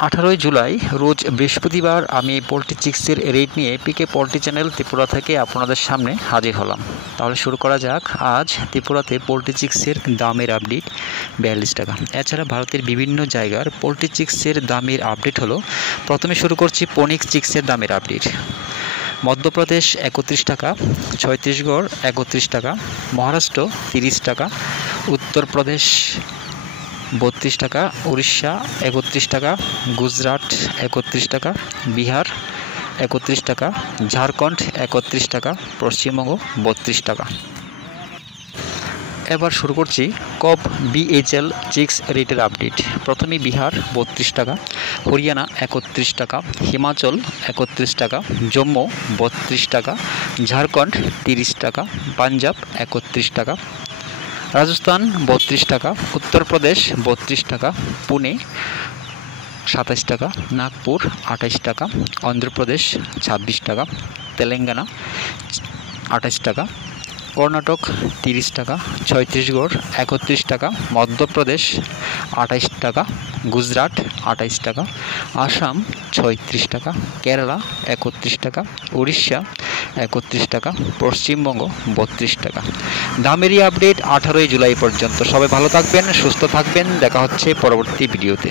18 জুলাই রোজ বৃহস্পতিবার আমি poultry চিক্সের rate নিয়ে পিকে পোলট্রি চ্যানেল ত্রিপুরা থেকে আপনাদের সামনে হাজির হলাম। তাহলে শুরু করা যাক। আজ ত্রিপুরাতে পোলট্রি চিক্সের দামের আপডেট 42 টাকা। এছাড়া ভারতের বিভিন্ন জায়গার পোলট্রি চিক্সের দামের আপডেট হলো। প্রথমে শুরু করছি পনিক্স চিক্সের দামের আপডেট। মধ্যপ্রদেশ 31 টাকা, ছত্তিশগড় 31 টাকা, মহারাষ্ট্র 30 টাকা, উত্তরপ্রদেশ 32 টাকা, উড়িষ্যা 31 টাকা, গুজরাট 31 টাকা, বিহার 31 টাকা, ঝাড়খণ্ড 31 টাকা, পশ্চিমবঙ্গ 32 টাকা। এবার শুরু করছি কপ বিএইচএল চিক্স রেটের আপডেট। প্রথমে বিহার 32 টাকা, হরিয়ানা 31 টাকা, হিমাচল 31 টাকা, জম্মু 32 টাকা, ঝাড়খণ্ড 30 টাকা, পাঞ্জাব 31 টাকা, রাজস্থান 32 টাকা, উত্তরপ্রদেশ 32 টাকা, পুনে 27 টাকা, নাগপুর 28 টাকা, অন্ধ্রপ্রদেশ 26 টাকা, তেলেঙ্গানা 28 টাকা, কর্ণাটক 30 টাকা, ছত্তিশগড় 31 টাকা, মধ্যপ্রদেশ 28 টাকা, গুজরাট 28 টাকা, আসাম 36 টাকা, কেরালা 31 টাকা, উড়িষ্যা 31 টাকা, পশ্চিমবঙ্গ 32 টাকা। দামেরই আপডেট 18 জুলাই পর্যন্ত। সবাই ভালো থাকবেন, সুস্থ থাকবেন। দেখা হচ্ছে পরবর্তী ভিডিওতে।